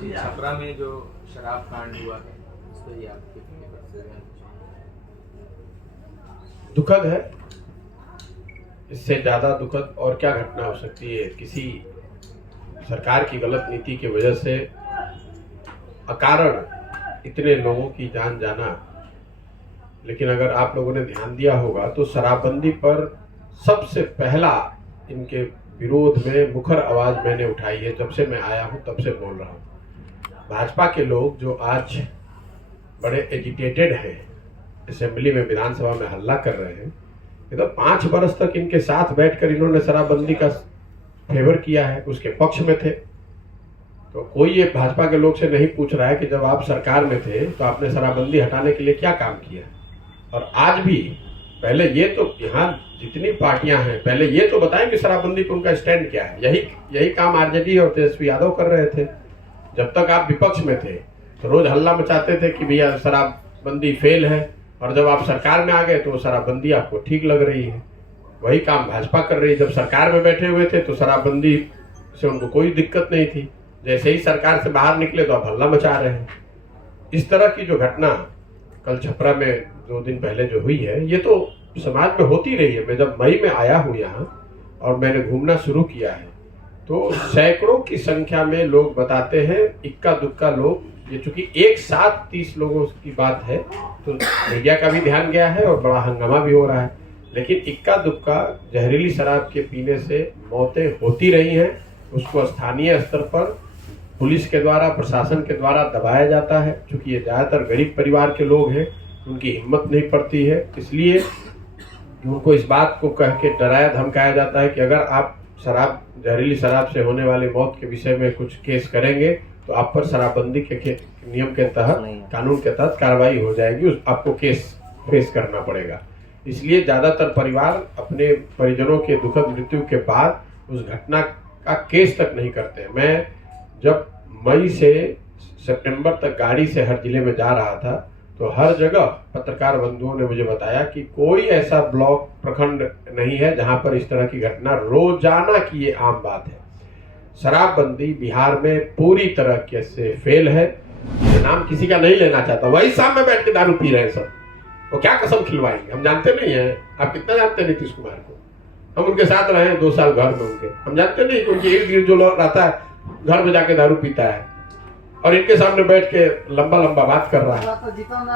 छपरा में जो शराब कांड हुआ है उस पर ही आपके दुखद है। इससे ज्यादा दुखद और क्या घटना हो सकती है। किसी सरकार की गलत नीति की वजह से अकारण इतने लोगों की जान जाना। लेकिन अगर आप लोगों ने ध्यान दिया होगा तो शराबबंदी पर सबसे पहला इनके विरोध में मुखर आवाज मैंने उठाई है। जब से मैं आया हूं तब से बोल रहा हूं। भाजपा के लोग जो आज बड़े एजिटेटेड हैं, असेंबली में विधानसभा में हल्ला कर रहे हैं, ये तो 5 वर्ष तक इनके साथ बैठकर इन्होंने शराबबंदी का फेवर किया है, उसके पक्ष में थे। तो कोई ये भाजपा के लोग से नहीं पूछ रहा है कि जब आप सरकार में थे तो आपने शराबबंदी हटाने के लिए क्या काम किया। और आज भी पहले ये तो यहाँ जितनी पार्टियां हैं पहले ये तो बताएं कि शराबबंदी पर उनका स्टैंड क्या है। यही काम आरजेडी और तेजस्वी यादव कर रहे थे। जब तक आप विपक्ष में थे तो रोज हल्ला मचाते थे कि भैया शराबबंदी फेल है, और जब आप सरकार में आ गए तो शराबबंदी आपको ठीक लग रही है। वही काम भाजपा कर रही है। जब सरकार में बैठे हुए थे तो शराबबंदी से उनको कोई दिक्कत नहीं थी, जैसे ही सरकार से बाहर निकले तो आप हल्ला मचा रहे हैं। इस तरह की जो घटना कल छपरा में 2 दिन पहले जो हुई है, ये तो समाज में होती रही है। मैं जब मई में आया हूँ यहाँ और मैंने घूमना शुरू किया है तो सैकड़ों की संख्या में लोग बताते हैं, इक्का दुक्का लोग। ये चूंकि एक साथ 30 लोगों की बात है तो मीडिया का भी ध्यान गया है और बड़ा हंगामा भी हो रहा है। लेकिन इक्का दुक्का जहरीली शराब के पीने से मौतें होती रही हैं। उसको स्थानीय स्तर पर पुलिस के द्वारा, प्रशासन के द्वारा दबाया जाता है। चूंकि ये ज्यादातर गरीब परिवार के लोग हैं, उनकी हिम्मत नहीं पड़ती है, इसलिए उनको इस बात को कह के डराया धमकाया जाता है कि अगर आप जहरीली शराब से होने वाली मौत के विषय में कुछ केस करेंगे तो आप पर शराबबंदी के नियम के तहत, कानून के तहत कार्रवाई हो जाएगी, आपको केस फेस करना पड़ेगा। इसलिए ज्यादातर परिवार अपने परिजनों के दुखद मृत्यु के बाद उस घटना का केस तक नहीं करते। मैं जब मई से सितंबर तक गाड़ी से हर जिले में जा रहा था तो हर जगह पत्रकार बंधुओं ने मुझे बताया कि कोई ऐसा ब्लॉक, प्रखंड नहीं है जहां पर इस तरह की घटना रोजाना की ये आम बात है। शराबबंदी बिहार में पूरी तरह से फेल है। नाम किसी का नहीं लेना चाहता, वही सामने में बैठ के दारू पी रहे हैं सब। वो क्या कसम खिलवाएंगे, हम जानते नहीं है। आप कितना जानते हैं नीतीश कुमार को? हम उनके साथ रहे 2 साल घर में उनके, हम जानते नहीं कि उनके इर्द गिर्द जो लोग रहता है घर में जाके दारू पीता है और इनके सामने बैठ के लंबा लंबा बात कर रहा है। जीतन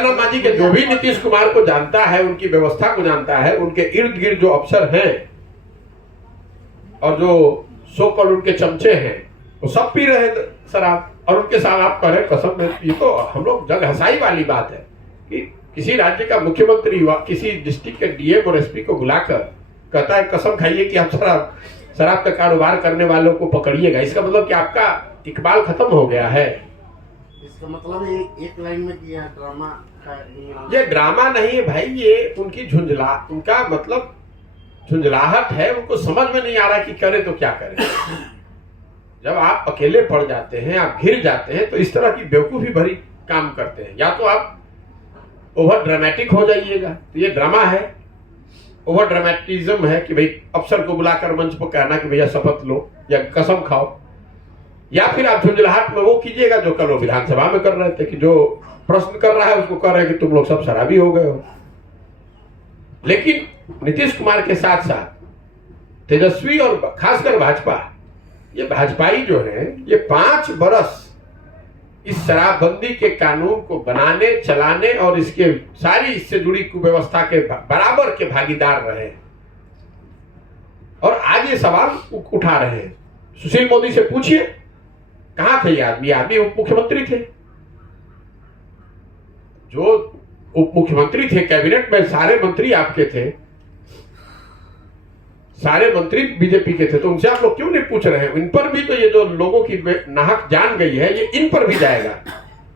राम मांझी के जो भी नीतीश कुमार को जानता है, उनकी व्यवस्था को जानता है, उनके इर्द गिर्द जो अफसर हैं और जो सो कॉल्ड उनके चमचे हैं, वो सब पी रहे शराब। और उनके साथ आप कह रहे कसम। ये तो हम लोग जग हंसाई वाली बात है कि किसी राज्य का मुख्यमंत्री किसी डिस्ट्रिक्ट के डीएम और एसपी को बुलाकर कहता है कसम खाइए कि आप शराब का कारोबार करने वालों को पकड़िएगा। इसका मतलब कि आपका इकबाल खत्म हो गया है। इसका मतलब एक लाइन में किया ड्रामा का। ये ड्रामा नहीं है भाई, ये उनकी उनका मतलब झुंझलाहट है। उनको समझ में नहीं आ रहा कि करे तो क्या करे। जब आप अकेले पड़ जाते हैं, आप घिर जाते हैं, तो इस तरह की बेवकूफी भरी काम करते हैं। या तो आप ओवर ड्रामेटिक हो जाइएगा, तो ये ड्रामा है, ओवर ड्रामेटिज्म है कि भाई अफसर को बुलाकर मंच पर कहना कि भैया शपथ लो या कसम खाओ। या फिर आप झुंझलाहट में वो कीजिएगा जो कल वो विधानसभा में कर रहे थे कि जो प्रश्न कर रहा है उसको कह रहे हैं कि तुम लोग सब शराबी हो गए हो। लेकिन नीतीश कुमार के साथ साथ तेजस्वी और खासकर भाजपा, ये भाजपाई जो है, ये 5 बरस इस शराबबंदी के कानून को बनाने, चलाने और इसके सारी इससे जुड़ी कुव्यवस्था के बराबर के भागीदार रहे और आज ये सवाल उठा रहे हैं। सुशील मोदी से पूछिए कहां थे ये आदमी उप मुख्यमंत्री थे। जो उप मुख्यमंत्री थे, कैबिनेट में सारे मंत्री आपके थे, सारे मंत्री बीजेपी के थे, तो उनसे आप लोग क्यों नहीं पूछ रहे हैं? इन पर भी तो ये जो लोगों की नाहक जान गई है, ये इन पर भी जाएगा।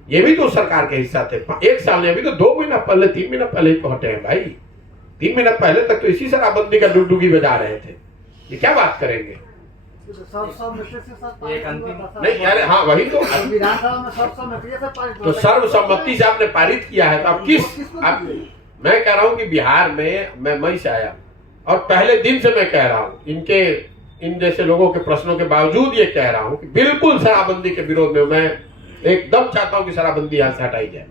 ये भी तो सरकार के हिस्सा थे। 1 साल में, अभी तो 2 महीना पहले, 3 महीना पहले ही तो हटे हैं भाई। 3 महीना पहले तक तो इसी शराबबंदी का डुगडुगी बजा रहे थे। ये क्या बात करेंगे? नहीं यार, हाँ वही तो सर्वसम्मति से आपने पारित किया है। तो आप मैं कह रहा हूं कि बिहार में मैं मई से आया और पहले दिन से मैं कह रहा हूं, इनके इन जैसे लोगों के प्रश्नों के बावजूद ये कह रहा हूं कि बिल्कुल शराबबंदी के विरोध में मैं एकदम चाहता हूं कि शराबबंदी यहां से हटाई जाए।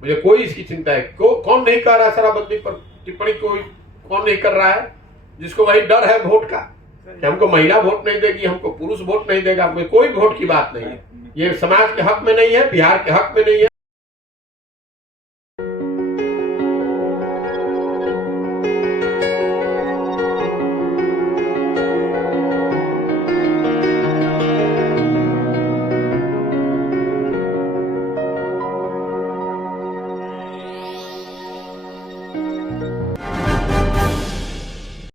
मुझे कोई इसकी चिंता है। कौन नहीं कर रहा है शराबबंदी पर टिप्पणी, कौन नहीं कर रहा है? जिसको वही डर है वोट का कि हमको महिला वोट नहीं देगी, हमको पुरुष वोट नहीं देगा। कोई वोट की बात नहीं है। ये समाज के हक में नहीं है, बिहार के हक में नहीं है।